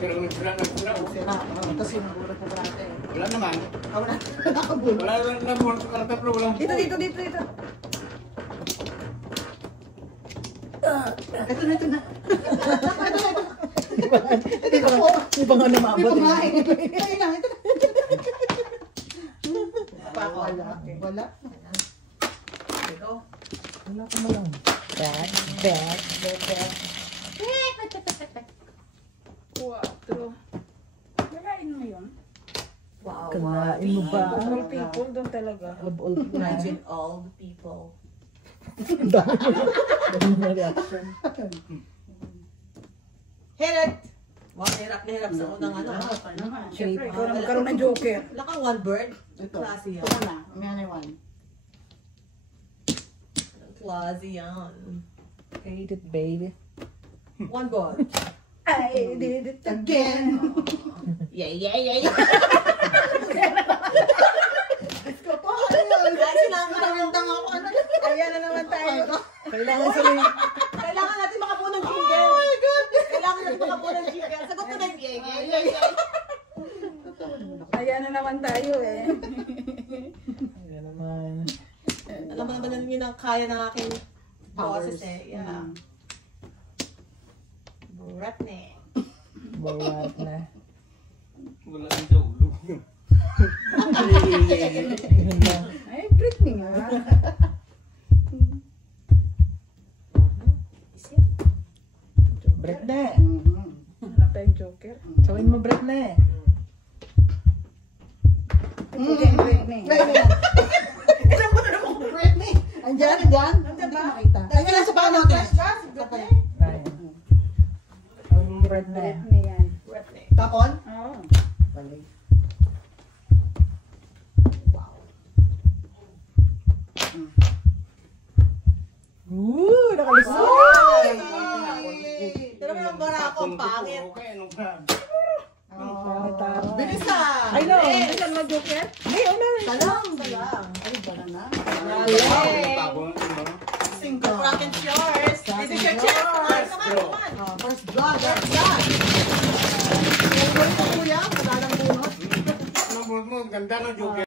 Pero nagsira. Tapos yung nagulat na karate. Wala naman. Wala. Nakabulot. Wala naman sa karate pero wala. Dito. Ito na. Hindi ba nga namabot? Ito na. Wala. Wala ka malang. Bad. 4. Kalain mo yun? Wow. Kalain mo ba? All people doon talaga. Imagine all the people. Dahil na reaction. Hit it! Wow, hirap na hirap sa unang ano. Siyempre, ikaw na magkaroon ng joker. Wala kang one bird. Ito. Classy yan. Ito na. May one. Classy yan. Hate it, baby. One bird. I did it again. Yeah. Kasi nakakatawintang ako. Ayan na naman tayo. Kailangan natin makabuo ng jingle. Oh my God! Kailangan natin makabuo ng jingle. Sagot mo na yeah. Ayan na naman tayo eh. Ayan naman. Alam mo naman yun ang kaya ng aking boses eh. Yeah. Bratne. Bawat na. Wala rin sa ulo. Ay, Britney nga. Break na. Wala tayong joker. Sawin mo break na. Again, Britney. Ilang mo na naman kung Britney. Andiyan. Hindi makita. Ayun lang sa paa natin. Break na. Britney yan. Britney. Tapon? Oo. Balik. Nakalusot! Pero may bara ako, pangit. Okay, anong ka? Bilisan! Ay, no. Bilisan mo, joker? Ay, ano? Salang! Ay, bala na. Single rocket yours! This is your chance! Come on! First blood. Kuya, madalang bunot. Anong bunot mo? Ganda ng joker.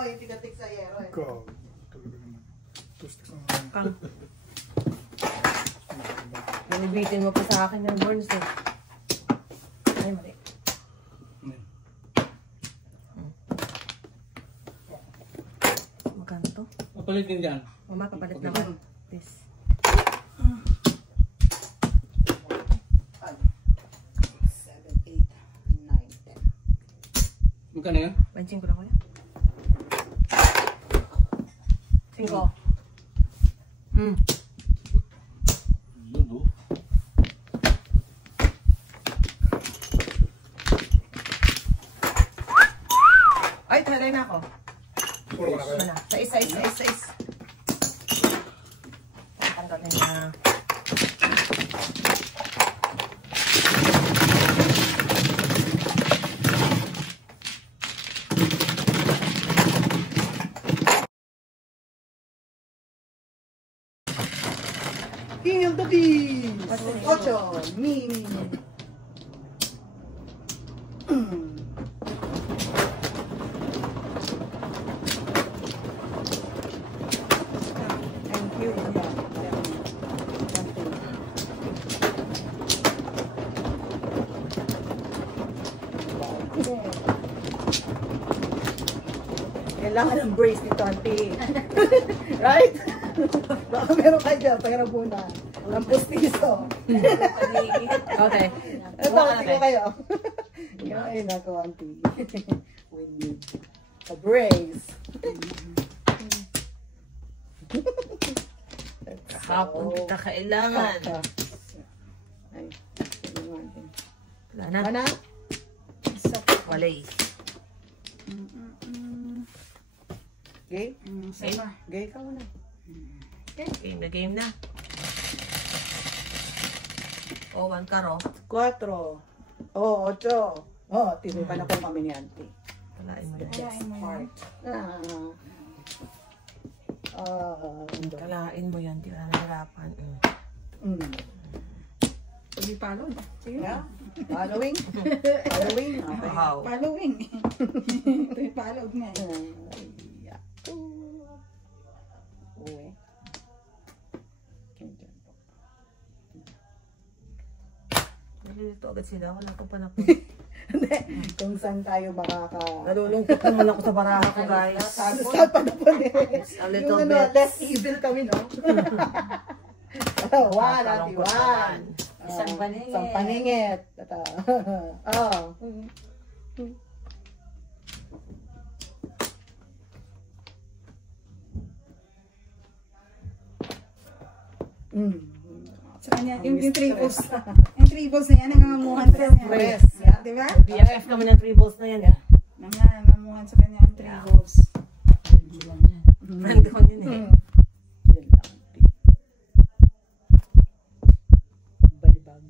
Ay, tigatik sa yero eh. Ikaw. Talaga naman. Kang. Nanibitin mo pa sa akin yung burns eh. Ay, mali. Magkano to? Papalit din dyan. Mama, kapalit na ba? This. 7, 8, 9, 10. Magkano yun? Benching ko na kuya. 5. Ay, talay na ako. Puro ka na. Sa isa. Tanggalin na. King of the Bees! 8, Mimi. Thank you. Kailangan ng brace ni Tonti. Right? Baka meron kayo dyan, pera muna. Ang pustiso. Okay. Ito, sige kayo. Ay, nako, auntie. We need a brace. Kahapon kita kailangan. Ay, Wala na. Mana? Walay. Gay? Sama. Gay ka muna. Game na. O, 1 karo. 4. Oh, 8. Oh, tinipan na po kami ni auntie. Kalain mo The yan. best part. Kalain mo yan. Di ka nahirapan. Pwede palod. Sige. Yeah. Following? Following? Okay. Wow. Following. Ito yung palod nga. Yeah. Uwi. Nalilito agad sila. Wala ko pa na po. Hindi. Kung saan tayo makaka... Nalulungkot naman ako sa baraha ko, guys. Sa panapon eh. A little Yung bit. less evil kami, no? One, ati, Kalungkot one. Isang paningit. Isang paningit. Oh. Sa kanya, yung triples. Yung triples na yan, nangangamuhan sa kanya. Yes. Yeah. Di ba? BFF kami ng 3 balls na yan. Nangangamuhan sa kanya yung triples. Friend ko yun eh. Yan lang. Balibag.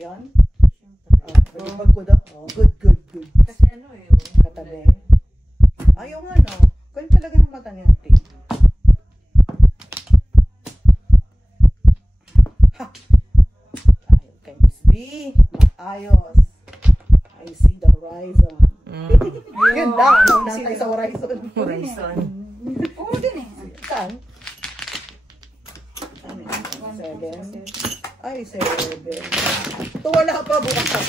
Yan. Balibag ko daw. Oh, good, good, good. Kasi ano eh. Katabi. Ayaw nga, no? Ganun talaga ng mata ni auntie. Ha! Ayaw kay Miss B. Maayos. I see the horizon. Yun lang. Nandang tayo sa horizon. Horizon. Oo din eh. Saan? Ano yun? 7. Ay, 7. Ito wala pa. Bukas pa.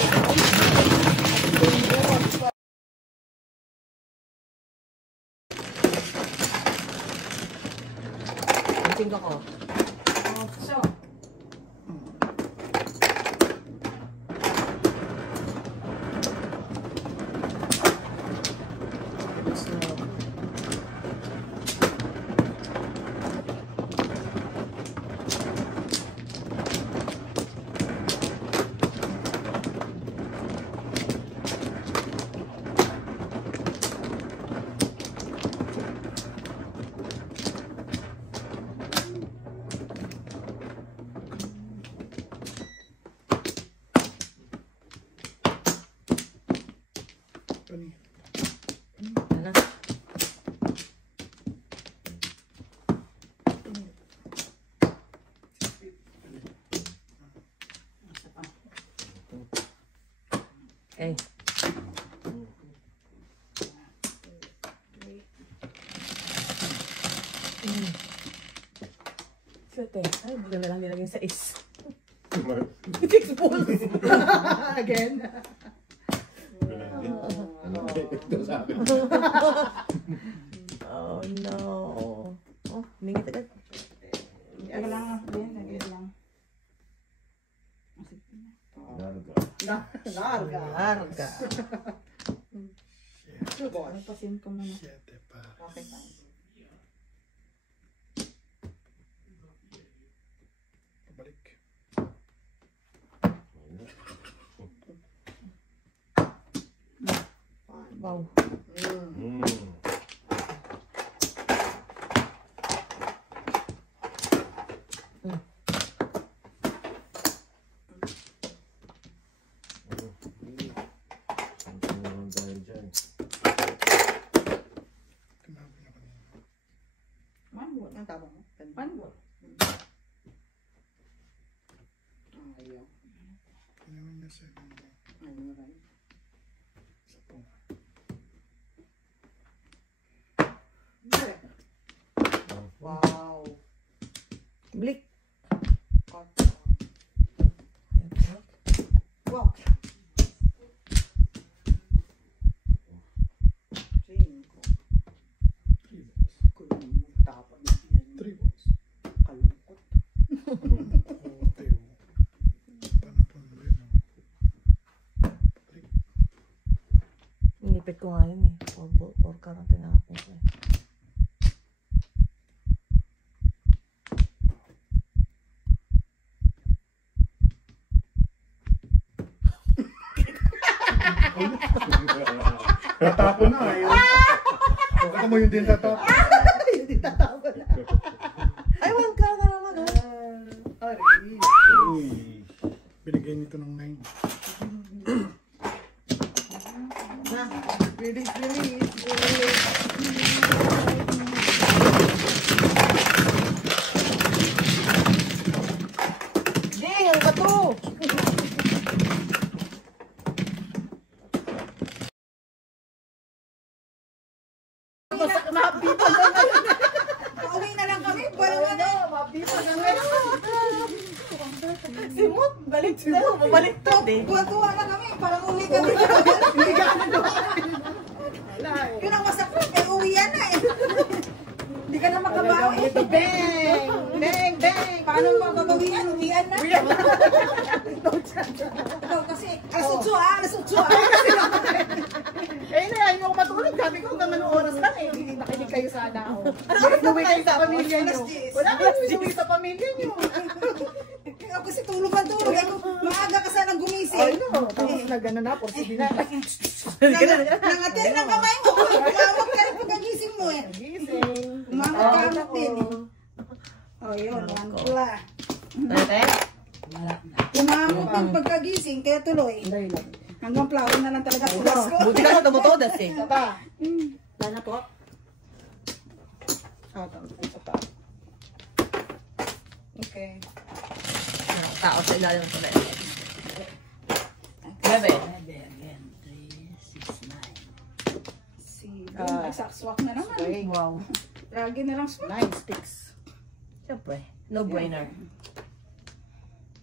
Ang tingko ko. So, Ano? Okay. Sute. Ay, buka na lang nilagay sa is. Six balls. Again. Ito sabi. Oh no. Oh, mingit agad. Taga lang. Lagyan lang. Larga. Larga. Pasin ko muna. Okay, fine. Pabalik. Wow. One ball. Ang tama mo. One ball. Ayaw. Naman na 7. Ayaw na rin. Wow. Blik. Wow. 5. Kung tapon yan. 3 balls. Kalungkot. Teo. Panapon rin. Pabalik. Inipit ko nga yun eh. 4 karang tinapin ko eh. Natapon na. Ayaw. mo yun din sa top. Hindi tatawag na. Ay, 1 ka na naman. Ari. Binigay nito ng 9. Na, bilis. Ding, ano ba to? Mapitan na ngayon. Pauwi na lang kami. Walang ano. Mapitan na ngayon. Si Mot, balik to. Balik to. Tuwa-tuwa na kami. Parang uwi kami. Hindi ka ano Yun ang masakit. Eh, uwi yan na eh. Hindi ka na makabawi. ito. Bang! Bang! Bang! Paano mo gagawin yan? Uwian na. Ikaw kasi, alas 8 ah. Eh, na, ayaw ko matulog. Sabi ko hanggang anong oras lang eh. Hindi nakinig kayo sana ako. Ano oras na kayo sa pamilya nyo? Alas 10. Wala kayo inuwi sa pamilya nyo. Ikaw kasi tulog na tulog. Ikaw, maaga ka sanang gumising. Ay, no. Tapos na gano'n na. Porsi na. Nangatir ng kamay mo. Kumamot ka rin pagkagising mo eh. Gising. Kumamot din eh. Oh, yun. One pula. Ate? Kumamot ng pagkagising. Kaya tuloy. Dahil lang. Hanggang flower na lang talaga tulas ko. Buti ka na tumutodas eh. Tata. Lana po. Isa pa. Okay. Tao sa ilalim ko na. Bebe. Ay, sakswak na naman. Okay. Wow. Lagi na lang swak. 9 sticks. Siyempre. No brainer.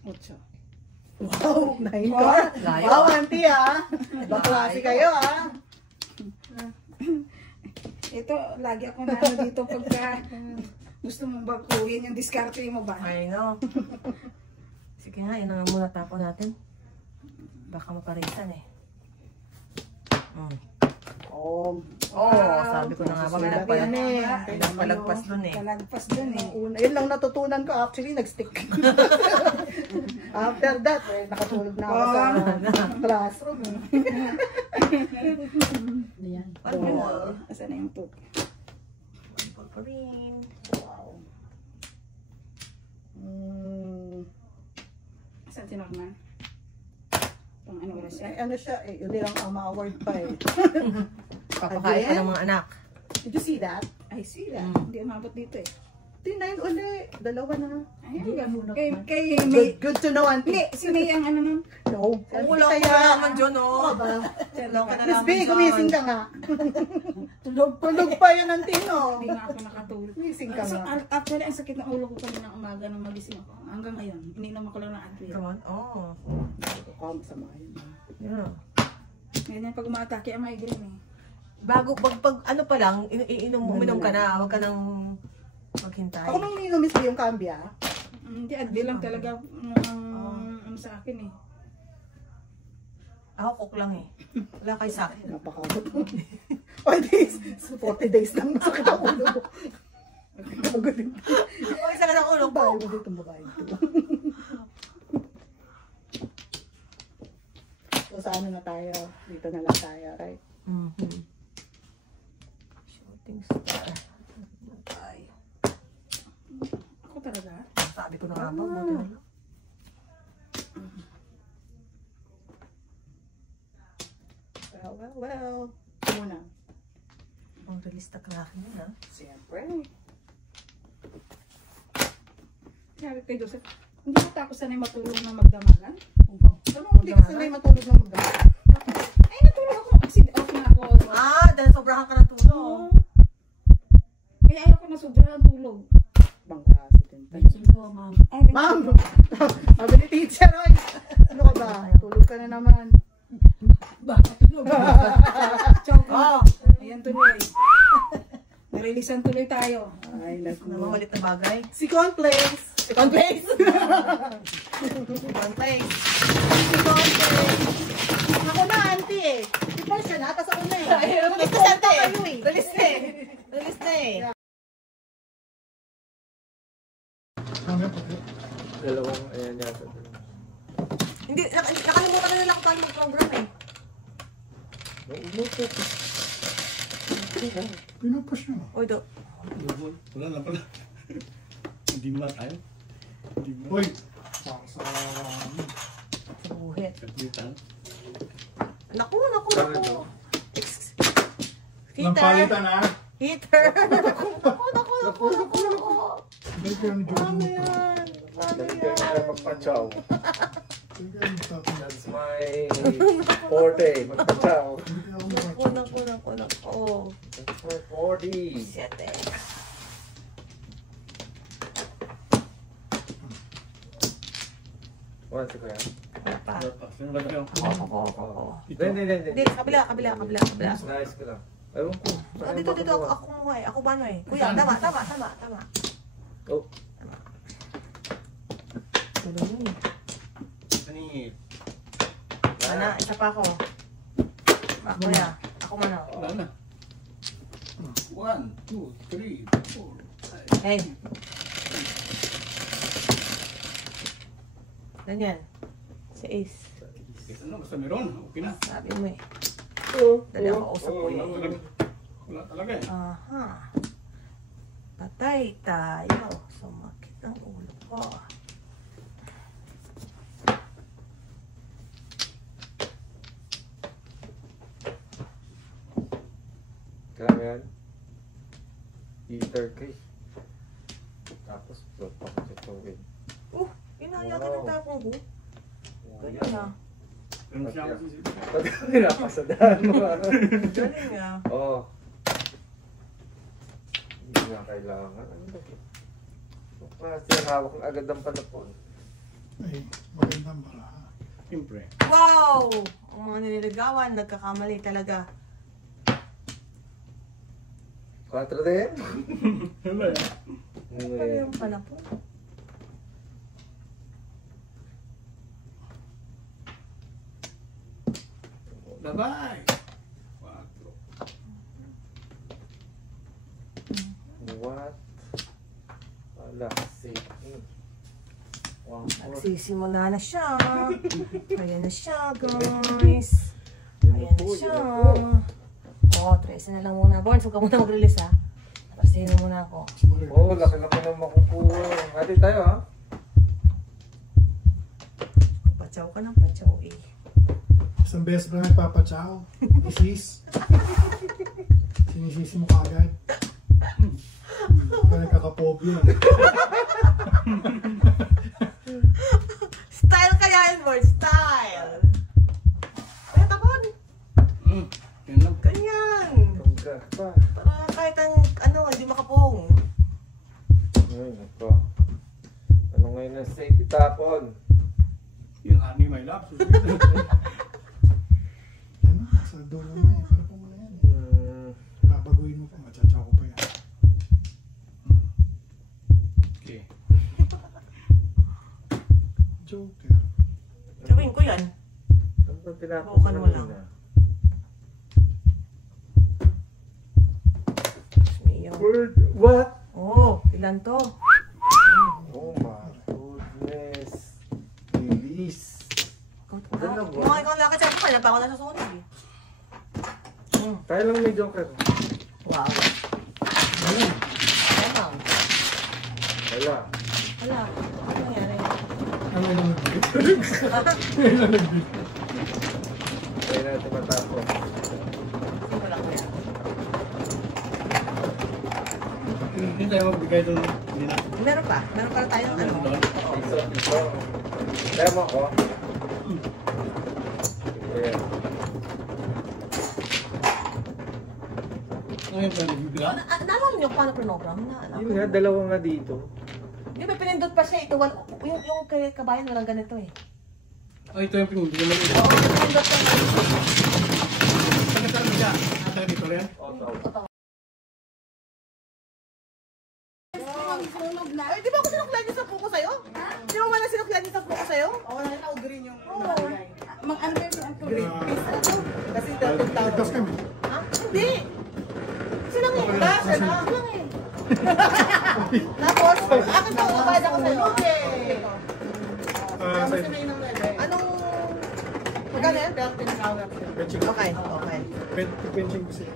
8. Wow, 9 Wow. ka. Layo. Wow, auntie ah. Baklase kayo ah. Ito, lagi ako na ano dito pagka gusto mong baguhin yung diskarte mo ba? I know. Sige nga, yun na nga muna tapo natin. Baka maparisan eh. Oh, Sabi ko na nga ba, may nagpalagpas dun eh. Kalagpas dun eh. yun lang natutunan ko. Actually, nag-stick. After that, nakatulog na ako sa classroom. One ball. Asan na yung tube? One ball pa rin. Wow. Asan tinakman? Pang ano oras yan? Ano siya eh, yun lang ang ma-award pa eh. Papakain ka ng mga anak. Did you see that? I see that. Hindi umabot dito eh. 9 uli. Dalawa na. Ayun. Kay May. Good to know, auntie. Hindi, si May ang ano nun. No. Wala ko na naman dyan, oh. Wala ka Miss B, gumising ka nga. Tulog pa yan, auntie, no? Hindi nga ako nakatulog. Gumising ka So, nga. actually, ang sakit ng ulo ko kanina umaga nang magising ako. Hanggang ngayon, ininom ako lang ng Advil. Come on. Oh. Masama yun. Yeah. Ganyan pag umatake ang migraine eh. Bago, pag ano pa lang, uminom ka na, huwag ka nang maghintay. Ako nung ininom, Miss B, yung cambia. Hindi, Advil lang talaga ano sa akin eh. Ako cook lang eh. Wala kayo sa akin. Napakabot mo. Oh, days. 40 days lang masakit ang ulo mo. Pagod din. Huwag isa ka ng ulo ko. Bahay mo dito, babae dito. So, sa ano na tayo? Dito na lang tayo, right? Shooting star. Tayo. Ako talaga. Sabi ko na nga ba, buti na lang. Well. Muna. Ang release na kalakin yun, ha? Siyempre. Sabi kay Joseph, hindi mo tapos sanay matulog ng magdamagan? Ano, hindi ka sanay matulog ng magdamag. Ay, natulog ako. Kasi off na ako. Dahil sobrahan ka ng tulog. Kaya ayaw ko na sobrang tulog. Bangkasi din. Ay, Ma'am! Sabi ni teacher, oy! Ano ka ba? Tulog ka na naman. Choco. Oh! Ayan tuloy. Narilisan tuloy tayo. Ay, Namawalit na bagay. Second place! Second place! Second place! Ako na, auntie eh. Di ba siya na? Tapos ako na eh. Release na sante eh! Release na eh! Release na eh! Dalawang, ayan yata. Hindi, nakalimutan na nila kung paano mag-program eh. Pinupush nyo. Uy, do. Wala na pala. Hindi mo tayo. Hindi mo. Uy! Sa buhit. Kapitan. Naku. Walang Heater. palitan ha? Heater. Naku. Balik yan ni Jojo. Ano yan? Ano Kaya yan? magpachaw. Hindi That's my forte. Magpachaw. Naku. That's my 40. Siyete. One second. Ano pa? Sino ba tayo? Hindi. Hindi, kabila. Nice ko lang. Ewan ko. Ah, dito, ako kumuha eh. Ako ba ano eh? Kuya, tama. Oh. Tuloy yun eh. Ani. Ana, isa pa ako. Kuya, ako man ako. Wala na. 1, 2, 3, 4. Hey. Ganyan. Sa ace. Ano, basta meron. Okay na. Sabi mo eh. Dali ako kausap ko Wala eh. talaga. Wala talaga eh. Aha. Patay tayo. Sumakit ang ulo ko. Kailangan yan. Heater case. Tapos, float pa ko sa tubig. Inaya tinatapon ko. Galing na. Pero siya ako sisip. Pag pinapasadaan mo. Galing na. Oo. Hindi nga kailangan. Ano ba? Kasi hawak na agad ang panapon. Ay, magandang baraha. Siyempre. Wow! Ang mga nililigawan, nagkakamali talaga. 4 din? Wala yan. Ano yung panapon? Bye-bye. 4. What? Wala. Safe. 1, 4. Nagsisimula na siya. Ayan na siya, guys. Yun Ayan po, na siya. yun po. Trace na lang muna. Borns, huwag ka muna mag-release ha. Tracehin muna ako. Oo, laki-laki na makukuha. Hati tayo ha? Patsaw ka ng patsaw eh. Isang beses ba nagpapachaw? Isis? Sinisisi mo kagad? Kaya nagkakapobyo. Style kaya yun, Borns. Style! Kaya tapon. Yan lang. Ganyan. Tungga pa. Para kahit ang ano, hindi makapong. Ay, nako. Ano ngayon ang safe itapon? Yung honey, my love. Yan na, sa dulo na eh. Para po muna yan eh. Babaguhin mo pa, machachaw ko pa yan. Okay. Joker. Gawin ko yan. Ano ba pinapon Bukan mo lang. Mio. Word? What? Oh, ilan to? Oh my goodness. Release. Ganda ba? Mga ikaw lakad sa akin, pa ako nasusunod eh. Tayo lang may joker. Wow. Tamang. Wala. Wala. Ano nangyari? Ano yung Tayo natin matapos. Sino lang ko yan? Hindi tayo magbigay doon. Hindi na. Meron pa. Meron pa tayong ano. Iso. Tayo mo ako. Ayan. Ano yung pwede bibila? Naalala niyo paano program? Yun nga, dalawa nga dito. Di ba pinindot pa siya? Ito, yung kay kabayan walang ganito eh. Oh, ito yung pinindi naman. Oo, pinindot pa siya. Pagkatara mo siya. Ata dito rin. Ay, di ba ako sinuklan niyo sa puko sa'yo? Di ba wala sinuklan niyo sa puko sa'yo? Oo, wala na, green yung Oo. ano ba yung green? Kasi dapat tao. Ligtas kami. Ha? Hindi. Silang eh. Wala, silang eh. Tapos, akin pa, mabayad ako sa'yo. Okay. Anong... Magkano yan? Benching. Okay, okay. Benching ko siya.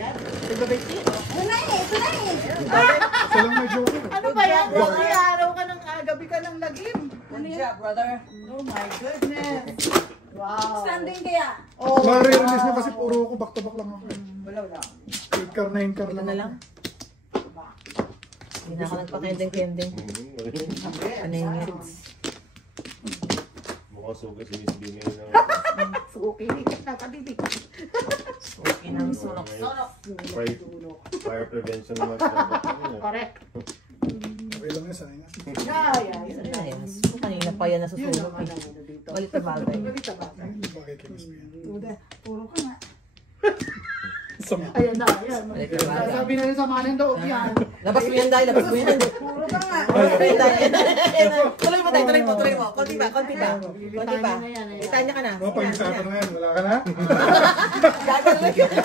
yan? Nagbabaiti? Ito na eh, ito na eh. Isa lang may joker. Ano ba yan? Kasi araw ka ng gabi ka ng lagim. Good job, brother. Oh my goodness. Wow. Standing kaya. Oh, Mare-release na kasi puro ako back to back lang ako. Wala. 8 car, 9 car Ito lang. na lang. Hindi na ako nagpa-kending-kending. Ano yung hits? Mukhang sugat si Miss B ngayon ng Suki. Nakadidig. Okay nang sunok-sunok. fire prevention naman. Correct. Okay lang yan, sanay na. Ayos. Kanina pa yan nasusunod. Balit na bagay. Bakit kay Miss B yan? Puro ka nga. Sama. Ayan na, ayan. Balit na bagay. Sabi na rin sa manin daw, yan. Labas mo yan dahil, labas mo yan. Puro ka nga. Tuloy mo tayo, tuloy mo, tuloy mo. Konti pa, konti pa. Konti pa. Itanya ka na. Mga pag-isapan na yan, wala ka na? Gagawin lang.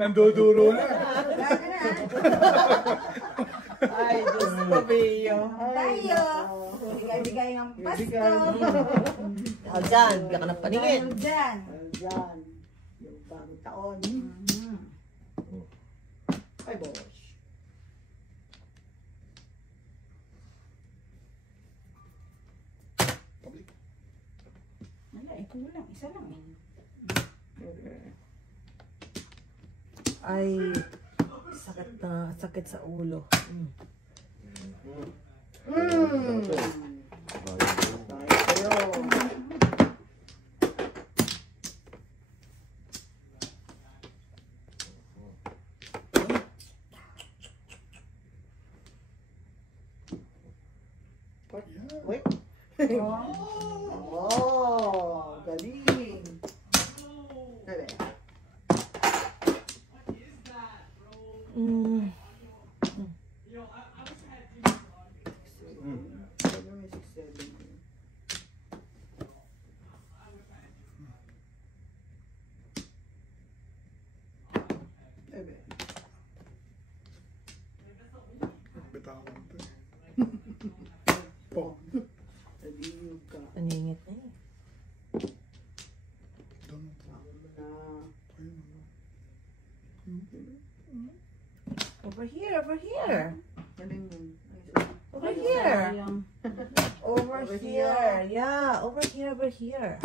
Nandudulo na. Lagi na. Ay, Diyos ko, Bio. Tayo. Bigay-bigay ng Pasko. Dahil dyan, bigyan ka ng paningin. Tayo dyan. Diyan. Yung bagong taon. Ay, boss. Wala, kulang. Isa lang eh. Ay, sakit sa ulo. Wait. Oh, galing. Galing. Bitawan to. Po. Paningit na eh. Doon. Over here, over here. Galing yun. Over here. Over here. Yeah, over here, over here.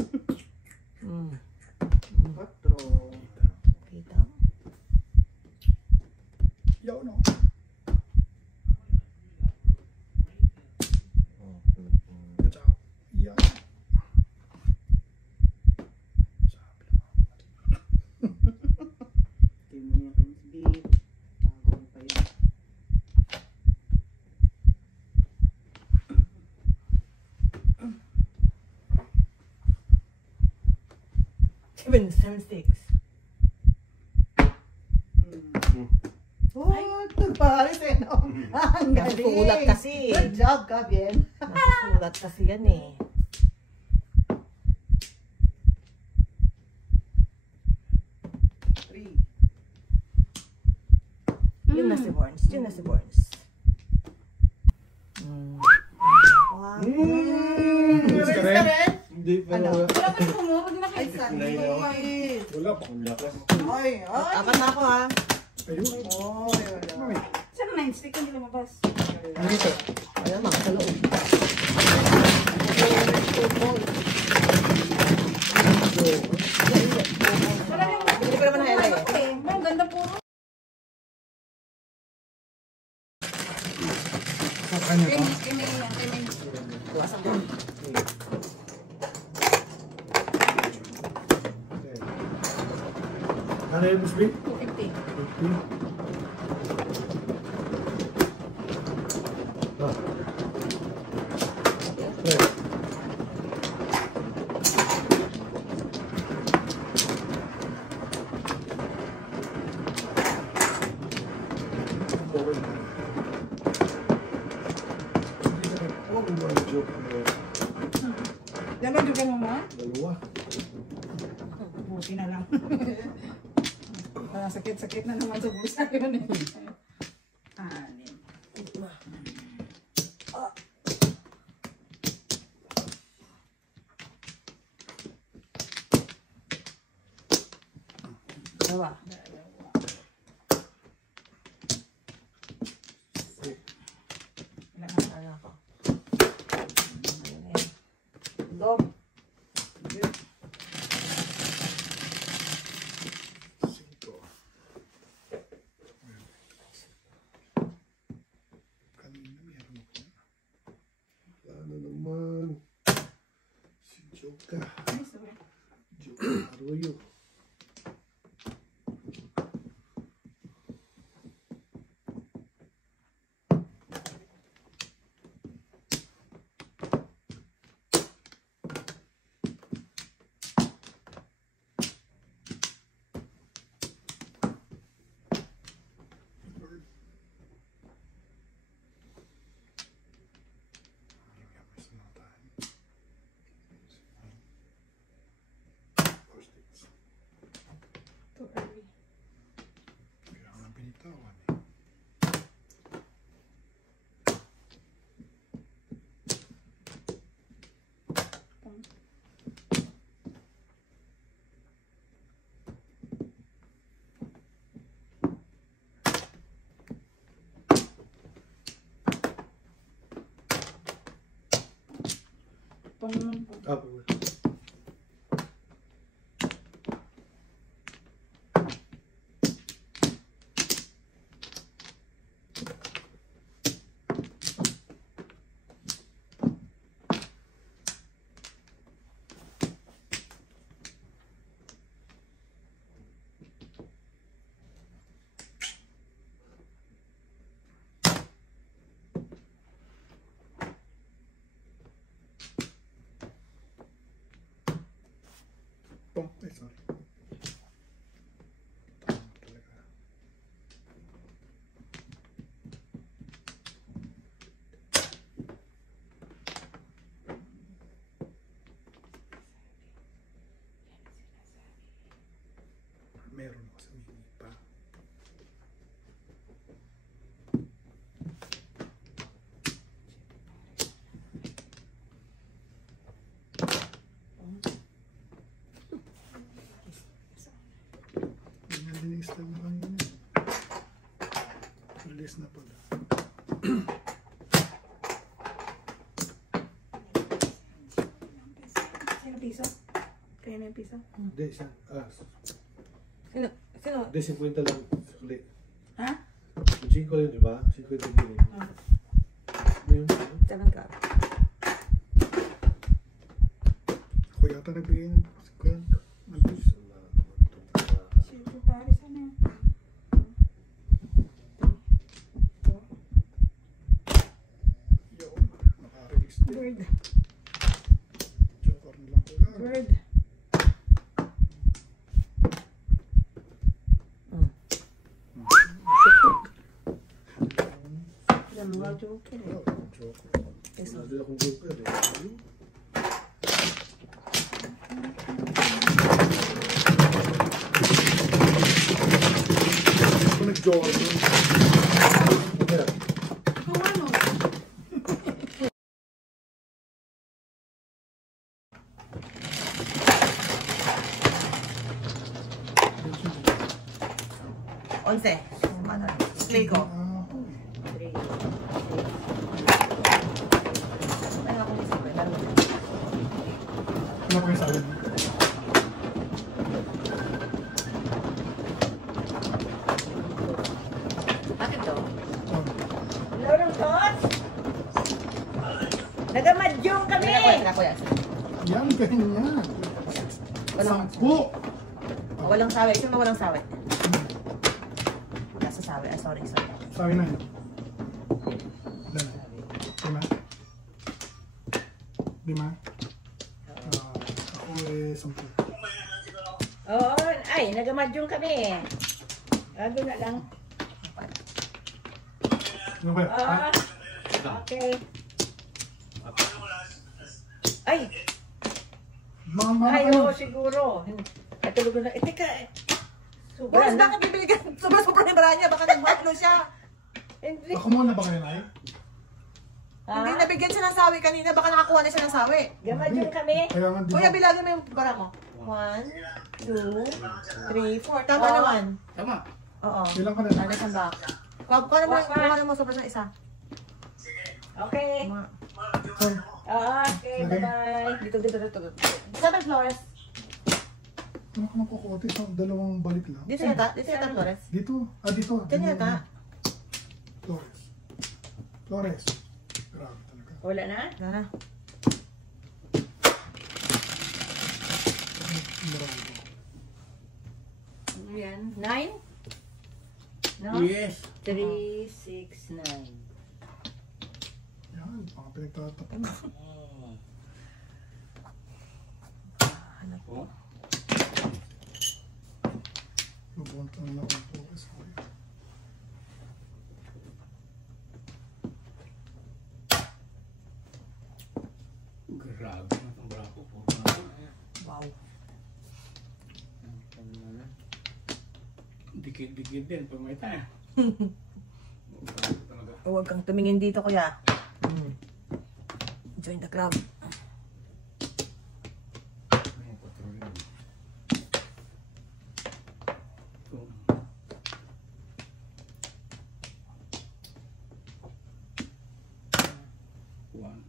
Patro. Kita. Yaw no. Ciao. Yaw. Hindi mo niya kinisbit. Tagol pa yun. 776. Oh, nagparis eh, no? Ang galing. Nasusulat kasi. Good job ka, Bien. Nasusulat kasi yan eh. Yun na si Borns. Yun na si Borns. Wow. Yes ka rin? Hindi, pero Wala pa sa kumuro. Di na kayo sa. Nay na ako. Wala pa. Ang lakas. Ay, ay. Apat na ako ha. Ayun. Oh, Mami. Saan na 9 stick hindi lumabas? Ano ito? Ayan mga sa loob. Wala yung Hindi ko naman na-highlight eh. ko eh. Ang ganda puro. Ano ito? Kay May yan. Kay May. Tuwasan ko. Ano yun, Miss B? 250. 50. Right. Laman juga mo mo? Dalawa. Buti na lang. Sakit-sakit na naman sa busa yun eh. Anin. Dalawa. ka. Arroyo. Kailangan ng pinitawan eh. Ay, sorry. Tama talaga. Meron ako sa mini pa. Linis lang lang yun. Linis na pala. Sino piso? Kaya na yung piso? Hindi, siya. Sino? Sino? Hindi, 50 lang. Suli. Ha? 5 lang, di ba? 50 din. Ano yun? 7 ka. Ako yata nagbigay ng 50. Nabis. Siyempre pare sana yun. Yun. Naka-release din. Bird. Joker na lang pala. Bird. Yan mga joker eh. Oh, Joker. Wala din akong joker eh. Ayun. Ako nag-joker yun. Kaya, Kung ano? Onse. Play ko. Ay, ako may sabay. Lalo na. Ano pa yung sa akin? Bakit to? Lorong tots? Nagamadyong kami! Tira ko yan. Yan, ganyan. Walang, Sampu! walang sawi. Sino na walang sawi? Wala sa sawi. Ah, sorry. Sabi na yun. Ilan? 5? 5? Ako eh, 10. Oo, ay, nagamadyong kami. Bago na lang. Ano ba? Ah, okay. Ay, Mama, ay, oo, siguro. Ay, tulog na. Eh, teka. Sobra Boss, na. bakit bibigyan? Sobra-sobra yung bara niya. Baka nag-matlo siya. Hindi. Ako muna ba kayo, Nay? Hindi nabigyan siya ng sawi kanina. Baka nakakuha na siya ng sawi. Gamadyong kami. Kaya nga di Kuya, ba? bilagin mo yung bara mo. 1, 2, 3, 4. Tama Oo. naman. tama. Oo. Ilan ka na? Ano isang back? Kuha mo sobra ng isa. Okay. Okay, bye-bye. Dito. 7 Flores. Ano ka makukuha? Isang dalawang balik lang. Dito yata Flores. Dito. Dito. Diyan yata. Flores. Flores. Grabe talaga. Wala na? Tara. Murado. Ano yan? 9? No? Yes. 3, 6, 9. Yan, mga pinagtatapan. Oh. Lubunta na ako po kasi kuya. Grabe na itong braso po. Wow. Dikit-dikit din pag may tayo. Talaga. Huwag kang tumingin dito, kuya. Join the club. Ay, patrolin. Ito. One.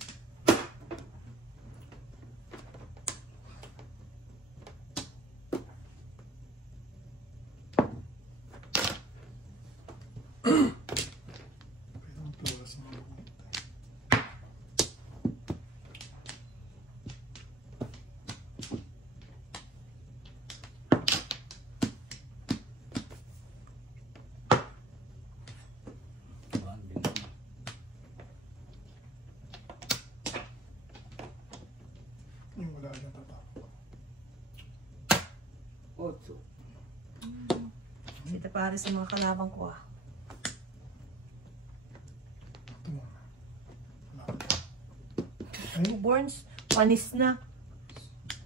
Pwede ang plura sa mga lubunta. One din naman. Yung wala dyan tatapon. Otso. Sita pare sa mga kalaban ko, ah. Ito mo. Wala. Ay, Burns, panis na.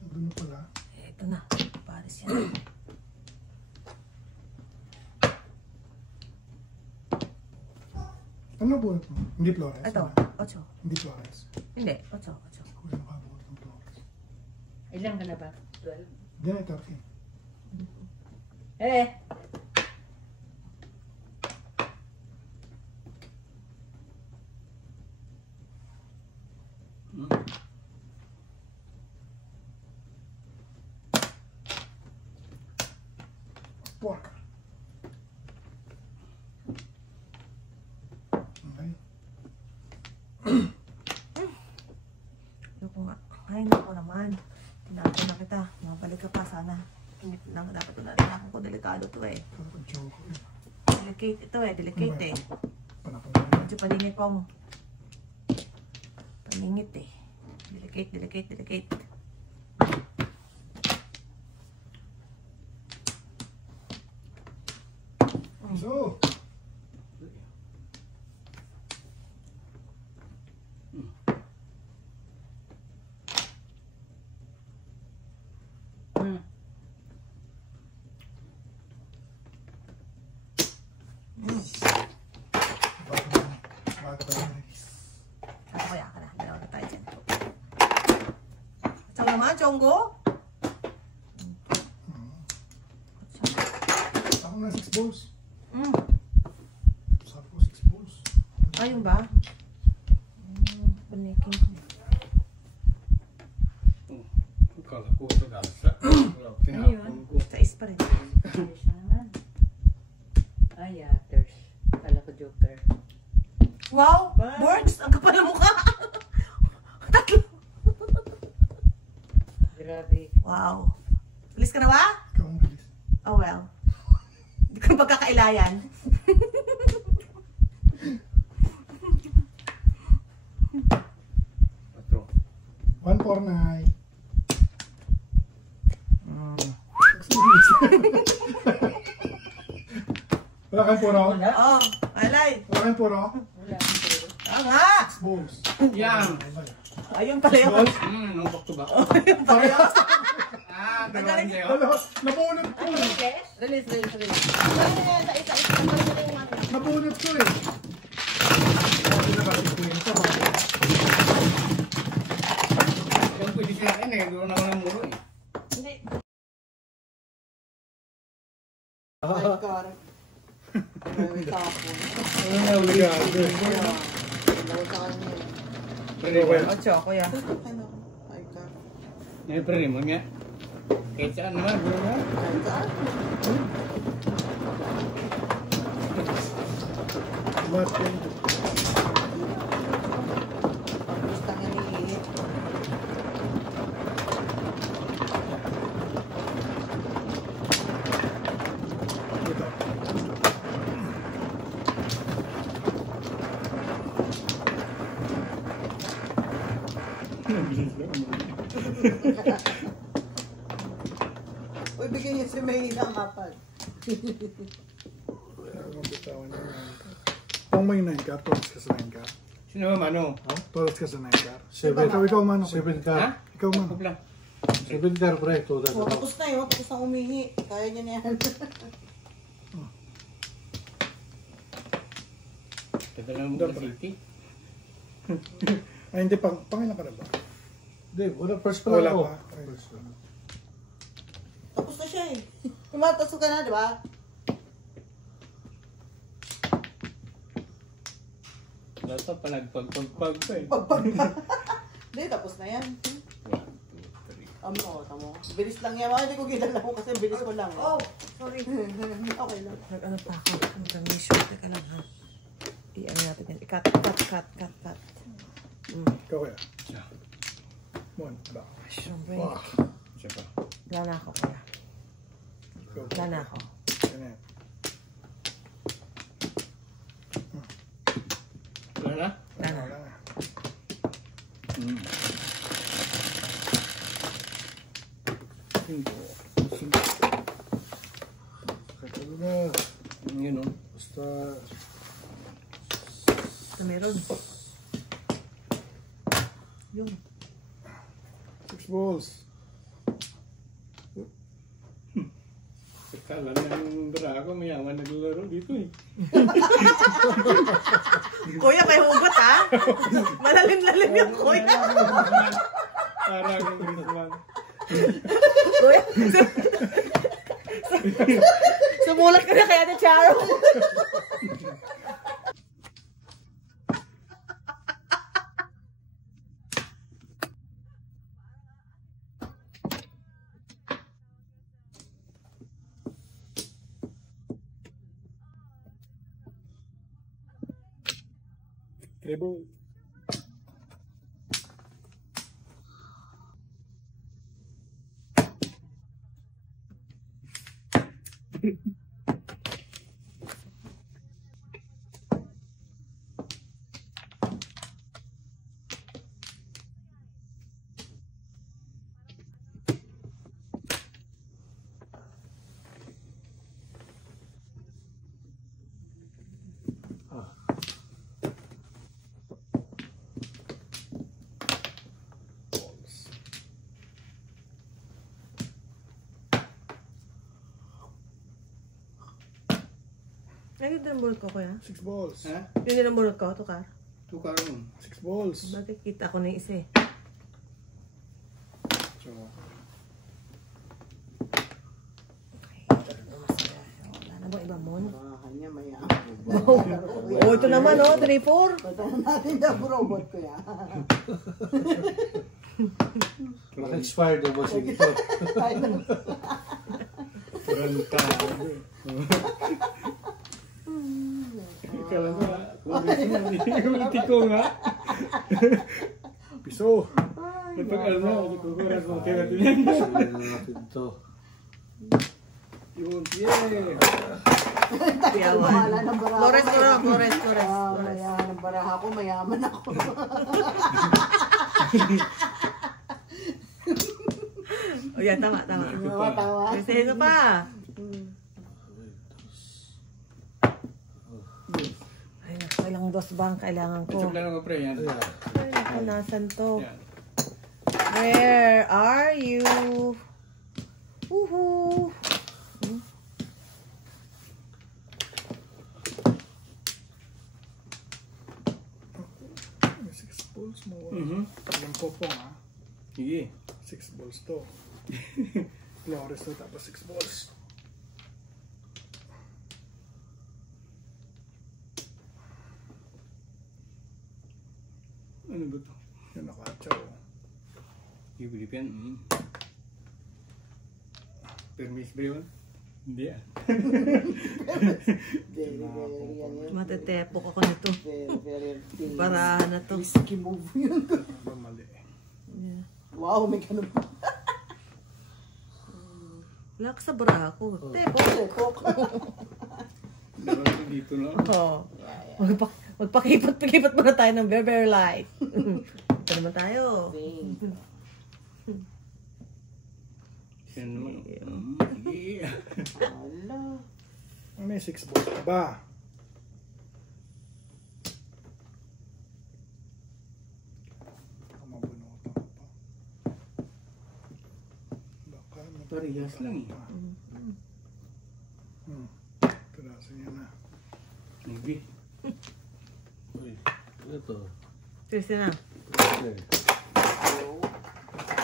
doon na pala. Ito na. Paris yan. Ano bunot mo? Hindi Flores? Ito, Wala. 8. Hindi Flores. Hindi, 8. Kuya nakabuot ng Flores. Ilan ka na ba? 12? Hindi na 13. Eh! Pork. Okay. Ayoko nga. Ay, naku naman. Tinapon na kita. Mabalik ka pa sana. Init lang. Dapat na rin ako. Delikado to eh. Kapag-joke ko yun. Delicate ito eh. Delicate eh. Panapon na yun. Medyo paningit pong. Paningit eh. Delicate, delicate, delicate. So, Hmm. bago ba yun? Ako kaya ka na. Dalawa na tayo dyan. Saan naman, Chonggo? Ako na 6 balls. Sabi ko 6 balls. Ayun ba? Panikin ko. Akala ko sa gasa. Tinapon ko. Sa is pa rin. Hindi siya naman. Ay, yatters. Kala ko joker. Wow! Ba? Burns! Ang kapal ng mukha! Tatlo! Grabe. Wow! Alis ka na ba? Ikaw ang galis. Oh well. Hindi ko pagkakailayan. Patro. 149. Wala kang puro? Wala. Oh, alay! Wala kang puro? Wala. Pero, Ah nga! 6 balls. Yan! Ayun pala yun. Balls? No back to back. Ayun pala yun. Ah, dalawang kayo. Wala, nabunot ko eh. release, release, release. Nabunot ko eh. Sabi na kasi kwento ba? Yung pwede sila kayo eh. Doon ako ng muro eh. Hindi. My God. Very tapon. Ano na gago eh. Lawag ka kanya. Pwede ba? Ocho, kuya. Ano? My God. Ngayon pwede mo nga. Kahit saan naman, bro mo. My God. Mas yun. Pagkustang iniinit. Uy, bigyan niyo si May ng kapal. Mabitawan niya 9 car. Kung may 9 car, tolas ka sa 9 car. Sino ba, Mano? Tolas ka sa 9 car. 7 Ikaw mano. 7 Ha? car. Ikaw mano. Kupla. 7 car pre, total. Oh, tapos na yun. Tapos na umihi. Kaya niya na yan. Tagal lang mo City. Ay, hindi. Pangilan ka na ba? Hindi, wala first pa lang Wala ako. pa. Ay. First pa. Tapos na siya eh. Tumatasok ka na, di ba? Wala pa palagpag-pag pa eh. Hindi, tapos na yan. Tamo. Bilis lang yan. Hindi ko ginala ko kasi bilis ko lang. Oh, sorry. Okay lang. Nag-ano pa ako. Ang permission. Teka lang ha. I-ano natin yan. I-cut. Ikaw kaya. Siya. Mon. Ba. Mushroom break. Wah. Siya pa. Wala na ako kaya. Ikaw. Wala na ako. Yan yan. Wala na? Wala na. Wala na. Hmm. 5. Katalo na. Yun o. Basta, Ito meron. Yung. 6 balls. Kala ng Drago, mayaman naglalaro dito eh. Kuya, may hugot ha? Malalim-lalim yung kuya. Parang yung lang. Kuya, sumulat ka na kaya ni Charo. Treble. Ano yung bulot ko kuya? 6 balls. Ha? Yun yung bulot ko, ito ka. Tukar mo. 6 balls. Bakit kita ko na yung isa eh. So, Wala na ba iba mo? Kanya maya. Oh, ito naman oh, 3-4. Patahan natin daw robot ko yan. maka-expired na boss. Kuranta. Kala nga, ulti ko nga. piso. Kapag alam na, kukurat mo. Tira din yan. natin to. Yun, yeah. Piyawan. Wala ng baraha. Flores. Mayaman ng baraha ko, mayaman ako. O yan, tama. Tawa. Kasi ito pa. Ay, naku, ilang dos ba ang kailangan ko? Ito lang ako, pre. Yan. Ay, naku, nasan to? Yan. Where are you? Woohoo! May 6 balls mo. Mhm. Alam ko po ha. Sige. 6 balls to. Flores to tapos 6 balls. Ano ba ito? Yun nakatsaw. Ibilip yan. Permis ba yun? Hindi ah. Very, yan. Matetepok ako nito. Very. Barahan na to. Risky move yun. Ano ba mali? Yeah. Wow, may ganun pa. Wala ka sa baraha ko. Tepok. Dapat dito na. Oo. Magpakipot-pakipot muna tayo ng very, very light. Ito naman tayo. Yan naman. Yeah. May 6 balls pa ba? Mabunutan pa. Baka Parehas lang eh. Tiraso niya na. Maybe. Uy, ano to? Seriously na. Okay.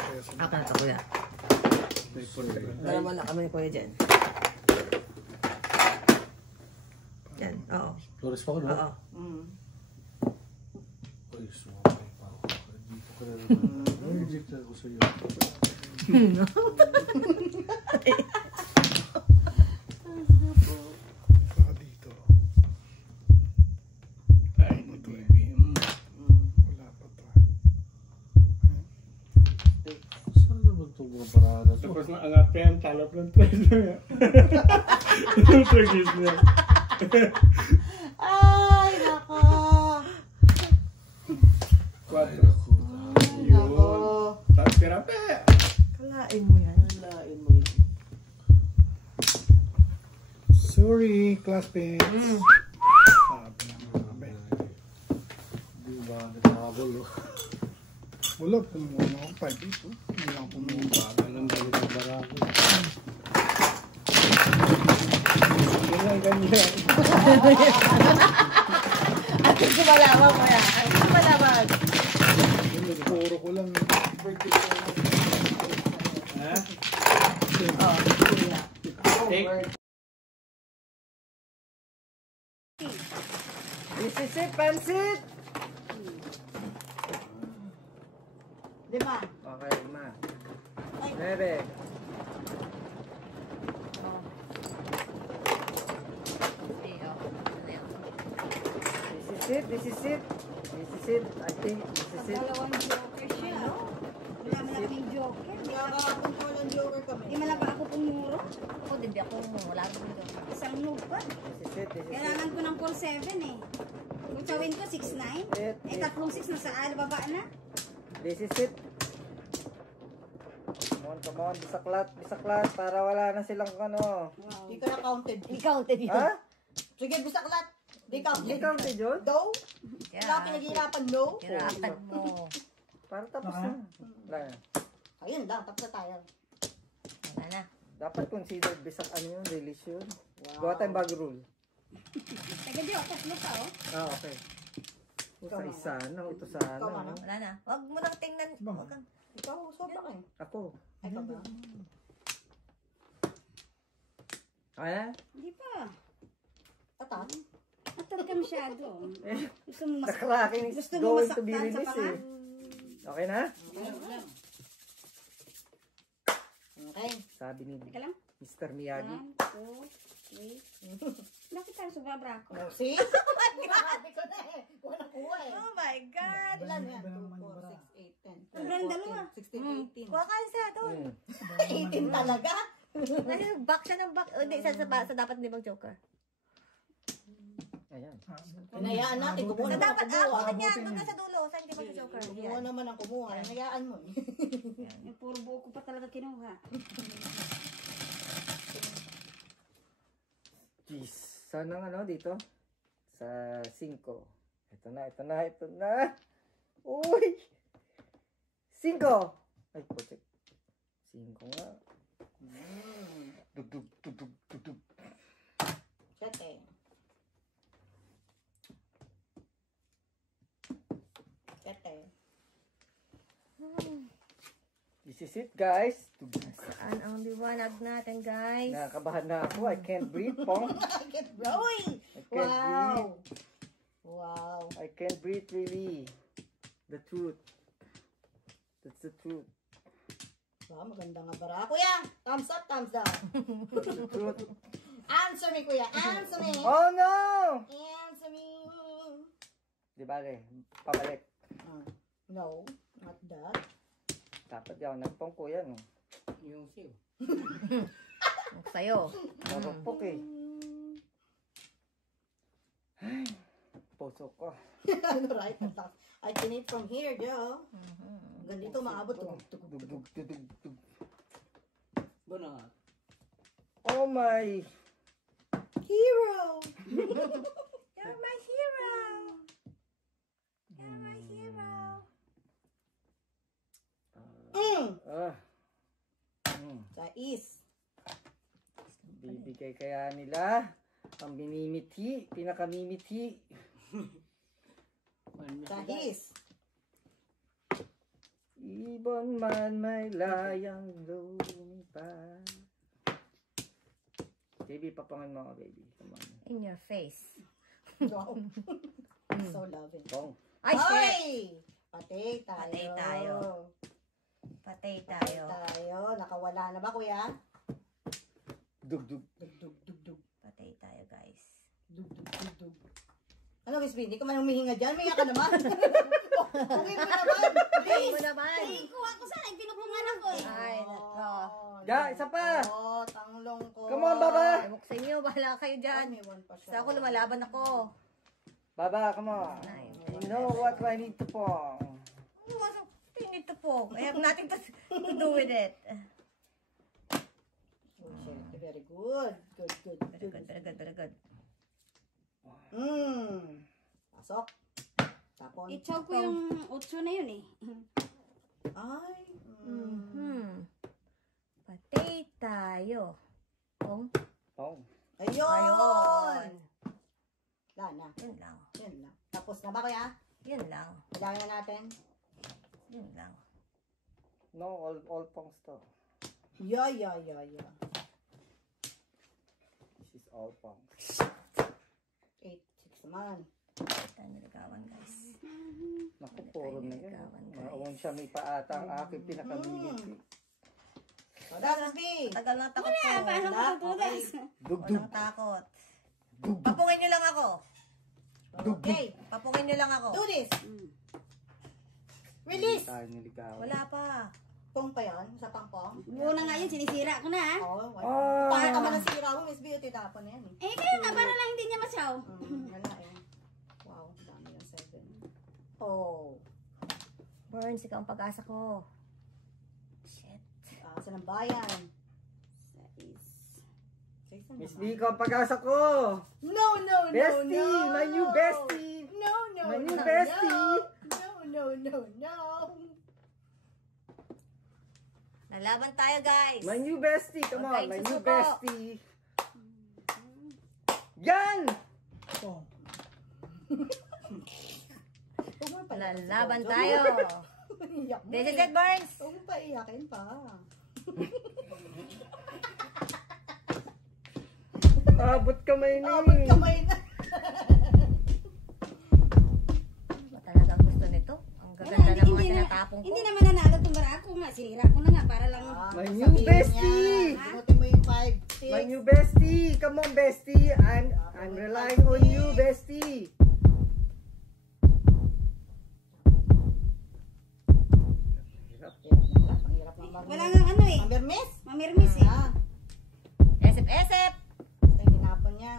Tiraso na. Aka na ito, kuya. May pula. Dalawa lang kami ni kuya dyan. Yan, oo. Flores pa ko, no? Oo. Uy, sumabay pa ako. Dito ka na naman. Reject ako sa'yo. Baka dito. Ay, maybe. Wala pa to. Saan naman itong mga parada to? Tapos na angat pa yan, talap ng tres na yan. Tragis niya. Ay, nako. Ay, naku. Yun. Tapos tirape. Kalain mo yan. Lain mo yun. Sorry, classmates. Sabi na marami. Di ba nagkakabol, no? Wala, kumuha na ako 5 dito. Hindi lang kumuha. Bagal ng balik ng barako. Ganyan, ganyan. At gusto malaman mo yan. At gusto malaman. Puro ko lang. Birthday ko lang. Ha? Oo, kuya. Take. This is it, pansit! Lima. Okay, ma. Bebe. This is it. This is it. I think this is it. Dalawang joker siya. Wala man kaming joker. Nakakapon ko ng joker kami. Di malaba ako pumuro. Ako, hindi ako, wala akong dito. Isang nubat. This is it. This is it. Kailangan ko ng 4-7 eh. Kung sawin ko 6-9. Eh, tatlong 6 na sa baba na. This is it. Come on, bisaklat, para wala na silang ano. Dito na counted. Hindi counted yun. Ha? Sige, bisaklat. Di counted. Hindi counted yun? No? Wala pinaghihirapan, no? Kirakan mo. Para tapos na. Wala na. Ayun lang, tapos na tayo. Wala na. Dapat consider bisak ano yun, release yun. Gawa tayong bago rule. Teka di ako, tatlo pa oh. Ah, okay. Ito sa isa, no? Ito sa ano. Ikaw, ano? Wala na. Huwag mo nang tingnan. Huwag kang... Ikaw, sobra ka eh. Ako. Ay, ikaw ba? Kaya? Hindi pa. Tata? Atad ka masyado. Gusto mo The mas... cracking is Gusto mo going to be masaktan sa released panga? eh. Okay na? Okay. Sabi ni Teka lang. Mr. Miyagi. 1, 2, 3. Bakit tayo sumabra ako? Oh, see? Grabe ko na eh. Wala kuha eh. Oh my God! Ilan yan? 2, 4, 6, 8, 10. Sobrang dalawa. 16, 18. Kuha ka isa doon. 18 talaga? Kasi back siya ng back. Hindi, sa dapat hindi mag-joker. Ayan. Hinayaan natin. Kumuha Sa naman dapat, ang kumuha. abutin niya. Doon ka sa dulo. Saan ka mag-joker? Kumuha naman ang kumuha. Hinayaan mo. Yung puro buo ko pa talaga kinuha. Jeez. Saan ang ano dito? Sa 5. Ito na. Uy! 5! Ay, project. 5 nga. Dugdug. Siyete. This is it, guys. Saan ang liwanag natin, guys? Nakakabahan na ako. I can't breathe, Pong. Uy! I can't breathe. Wow. I can't breathe, really. The truth. That's the truth. Wow, maganda nga bara. Kuya, thumbs up, thumbs down. The truth. Answer me, kuya. Answer me. Oh, no! Answer me. Di ba, pabalik. No, not that. Dapat yaw, nagpong ko yan. Yung siyo. Sa'yo. Marupok eh. puso ko. Ano, right? I can eat from here, Joe. Ganito maabot. Dug. Bono nga. Oh my. Hero! You're my hero! You're my hero! Sais. Bibigay kaya nila ang minimithi, pinakamimithi. Sais. Ibon man may layang lumipad. Baby, papangin mo ako, baby. Come on. In your face. Wow. So loving. Pong. Ay, shit! Ay! Patay tayo. Patay tayo. Patay Patay tayo. tayo. Nakawala na ba, kuya? Dug. Dug. Patay tayo, guys. Dug. Ano, Miss B? Hindi ka man humihinga dyan. Huminga ka naman. Huwag mo naman. Patay mo naman. Kuha ko sana. Pinupungan ako eh. Ay, nako. Ga, isa pa. Oh, tanglong ko. Come on, Baba. Ewan ko sa inyo, bahala kayo dyan. May one pa siya. Basta ako lumalaban ako. Baba, come on. You know what I need to pong. Pinit to po. I have nothing to do with it. Very good. Very good. Pasok. Tapon. I-chow ko yung 8 na yun eh. Ay. Patay tayo. Pong. Ayun. Wala na. Yun lang. Yun lang. Tapos na ba kaya? Yun lang. Kailangan na natin? Yun lang. No, all pongs to. Yeah. This is all pongs. 8, 6 naman. Tayo niligawan, guys. Naku, puro na yun. Maawang siya may paata ang aking pinakamimithi. That's B. Tagal ng takot ko. Paano ko tutugas? Dug. Walang takot. Papungin nyo lang ako. Okay. Papungin nyo lang ako. Do this. Release. Tayo niligawan. Wala pa. Pong pa yan? Sa pangpong? Buo na nga yun, sinisira ko na ha. Oo. Ah. Para ka man ang sira mo, Miss B, tinapon na yan eh. Eh, kaya nga, para lang hindi niya masyaw. Wala eh. Wow, dami yung 7. Oh. Burns, ikaw ang pag-asa ko. Shit. Sa ng bayan. Miss B, ko ang pag-asa ko. No. Bestie, my new bestie. No. My new bestie. No. Nalaban tayo, guys. My new bestie, come on, Okay, my new susuko. bestie. Yan! Oh, Nalaban tayo. Iyak mo This is eh. it, Burns. Huwag mo pa iyakin pa. Abot kamay na Abot eh. kamay na. Ba talaga gusto nito? Ang gaganda ng mga tinatapong ko. Hindi naman nanalo itong bara ako nga. Sinira ko na nga para lang. My new bestie. Sinutin mo yung 5, 6. My new bestie. Come on, bestie. I'm relying on you, bestie. Panghirap ng mag- Wala nga ano eh. Mamirmis? Mamirmis eh. Esep. Basta yung tinapon niya.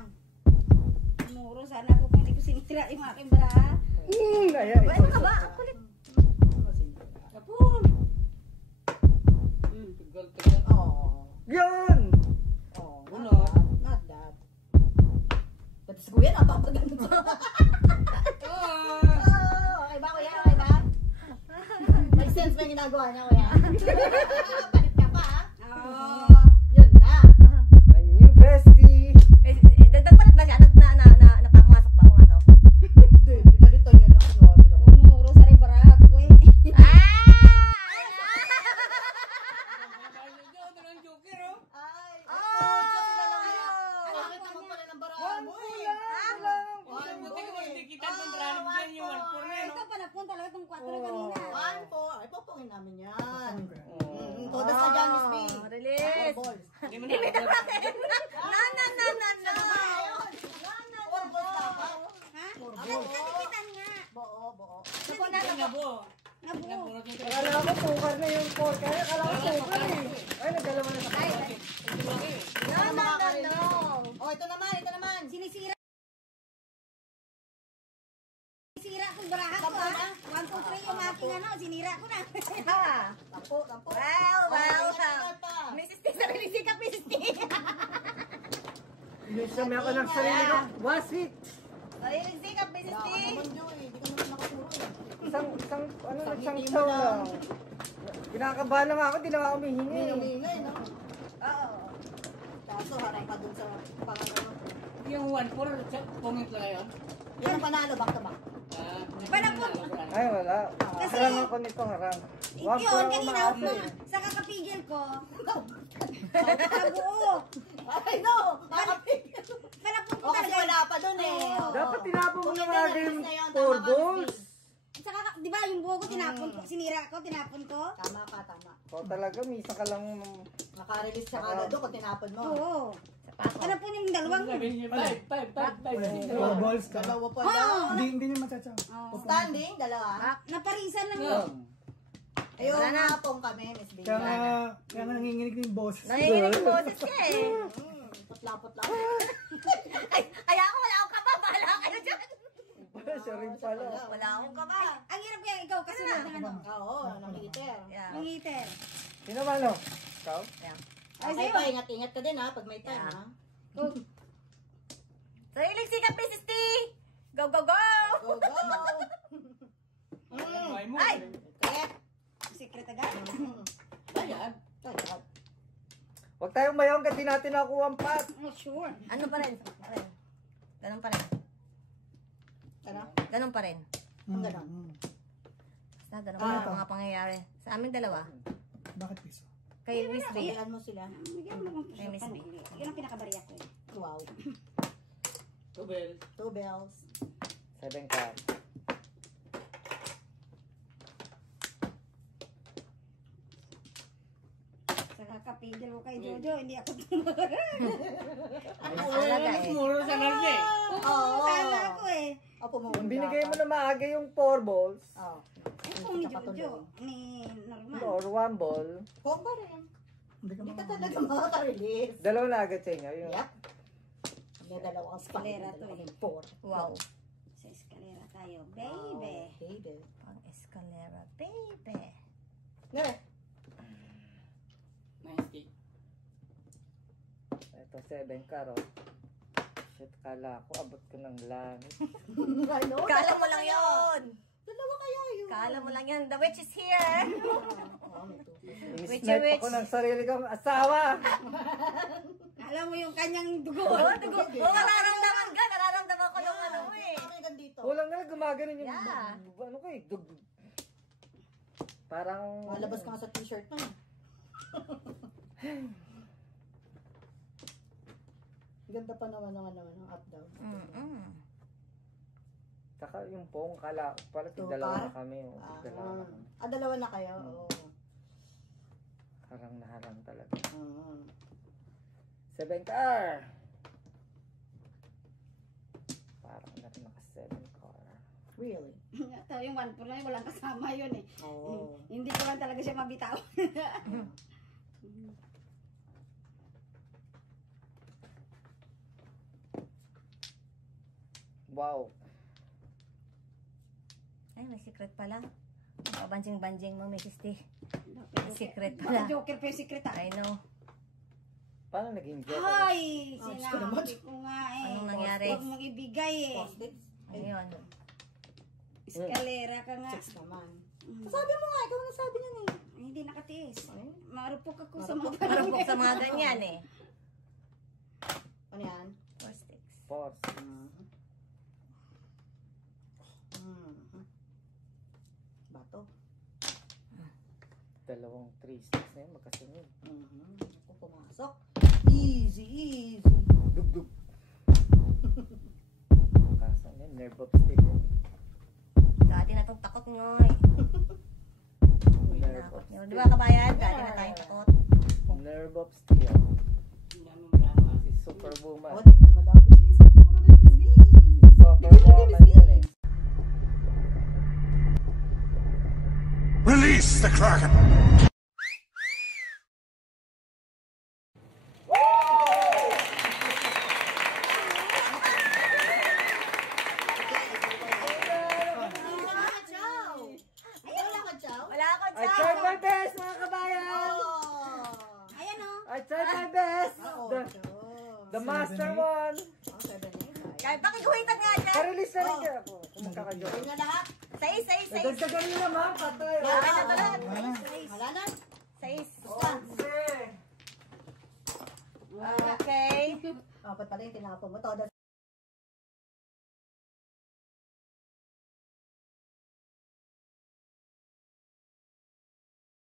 Muro sana ako kung hindi ko sinira yung aking bara. Ayan, Ano ka ba? Ang kulit. Kapun. Oh. Yun! Not that. Pati sa kuya, napapaganda. Okay ba, kuya? Okay ba? May sense ba yung ginagawa niya, kuya? Palit ka pa, ha? Yun na. My new bestie. Dagdag pa ba siya? Napamasok ba? Pumasok? Hindi, pinalitan niya na. Grabe lang. Muro sa rin bara ako eh. Ay, pucha, sila lang yan. Ang bakit naman pala ng baraan mo eh. Ito pa napunta talaga itong 4 kanina. 1, 4. Ay, popongin namin yan. okay. Todas na dyan, Miss B. Release. 4 balls. No. Four balls dapat. Ha? Four Ang balls. katikitan nga. Buo. Nabuo. Akala ko sukar na yung pork. Akala ko sukar eh. Ay, nagdalawa na sa No. Oh, ito naman. Sinisira barahan ko ha. 1, 2, 3 yung aking ano, sinira ko na. Tampo. Wow. Mrs. T, sarili sikap, Mrs. T. Inisami ako ng sarili ko. Wasit! Sarili sikap, Mrs. T. Isang show lang. Kinakabahan lang ako, di na ako humihingi. Oo. Kaso haray ka dun sa pangano. Yung 1-4, comment lang yun. Yun ang panalo, back to back. Ay, wala. Harang ako nito, harang. Yun, kanina ako sa kakapigil ko. Kabuo. Ay, no. Malapot ko Kasi talaga. wala pa dun eh. Dapat tinapon mo na mga game 4 balls. Saka, di ba yung buho ko tinapon ko, sinira ko, tinapon ko? Tama ka, tama. O talaga, misa ka lang. Naka-release siya kagad doon kung tinapon mo. Oo. Ano po yung dalawang? 4 balls ka. Dalawa pa Oo. daw. Hindi niya matsachaw. Standing, dalawa. Naparisan lang yun. Ayun, napong kami, Miss Bea. Kaya nanginginig na yung boss. Nanginginig yung boses ka eh. Putla-putla. Ay, ako wala akong kaba. Bahala kayo dyan. Siya rin pala. Wala akong kaba. Ang hirap kaya ikaw kasi ng ano. Oo, nangiter. Ang heater. Sino ba no? Ikaw? Ay, sa'yo. pa, ingat-ingat ka din ha, pag may time ha. Sariling sikap, Mrs. T! Go, go, go! Go, go! Ay! Kaya! Secret agad. Ayan. Huwag tayong mayong kasi natin nakuha ang pat. Oh, sure. Ano pa rin? Ganun pa rin. Ganun pa rin. Ganun. Basta ganun pa rin ang mga pangyayari. Sa aming dalawa. Bakit piso? Kay Miss B. Bigyan mo sila. Bigyan mo kung Ay, Miss B. Yun ang pinakabariya ko eh. Wow. 2 bells. 2 bells. 7 cards. Sa kakapigil ko kay Jojo, hindi ako tumara. Alaga eh. Muro sa narde. Oo. Kala ko eh. O, pumunta Kung binigay mo ka. na maaga yung 4 balls, Oo. Ay, kung ni Jojo, ni Norman. or 1 ball, Kung pa rin. Hindi ka Hindi ka makakagawa. talaga makaka-release. dalawa na agad sa inyo. Yun. Yep. May dalawang Escalera spot. to eh. 4. Wow. Sa eskalera tayo, baby. Baby. Pang escalera, baby. Nere. Nice cake. Ito 7 caro. Shit, kala ko abot ko ng langit. Ano? Kala mo lang yun. Dalawa kaya yun. Kala mo lang yan. The witch is here. Oo, may 2. Ini-snipe ako ng sarili kong asawa. Alam mo yung kanyang dugo. Oo, dugo. Oo, nararamdaman ka. Nararamdaman ko yung ano mo eh. Kami ganito. Kulang na lang gumaganon yung Yeah. ano ko eh. Parang Malabas ka nga sa t-shirt mo. Ganda pa naman ng up down. Saka yung pong kala parang Two dalawa par? na kami. Oh. Dalawa na kami. Dalawa na kayo. Oo. Harang na harang talaga. Oo. 7 car. Parang na rin naka 7 car. Really? Ito yung 1 po lang, walang kasama yun eh. Oo. Hindi ko lang talaga siya mabitaw. Wow. Ay, may secret pala. Banjing-banjing mo, Mrs. T. May secret pala. Baka joker pa yung secret ah. I know. Paano naging joke? Ay, Oh, sinabi ko nga eh. Anong nangyari? Huwag mong ibigay eh. Post-its? Ano yun? Eskalera ka nga. 6 naman. Mm. Sabi mo nga, ikaw na sabi niyan eh. Ay, hindi nakatiis. Marupok ako sa mga Marupok sa mga ganyan eh. Ano yan? 4 sticks. Force. Bato. Dalawang 3 sticks na yun magkasunod. Ako pumasok. Easy, easy. Dugdug. Kaso yan, nerve of stick. Dati na itong takot ngoy. Nerve of Takot nyo. Di ba kabayan? Dati na tayong takot. Nerve of steel. Si Superwoman. O, tingnan mo daw. Bilis, puro na bilis. Si Superwoman yan eh. Release the Kraken! Master one. Kaya pakikuhitan nga dyan. Pa-release na rin kaya ako. Kung magkakajoy. Yun na lahat. 6, 6, 6. Dagdagan nyo naman, patay. Okay na to lahat. Wala na. 6. Gusto. Okay. Apat pala yung tinapon mo. Todo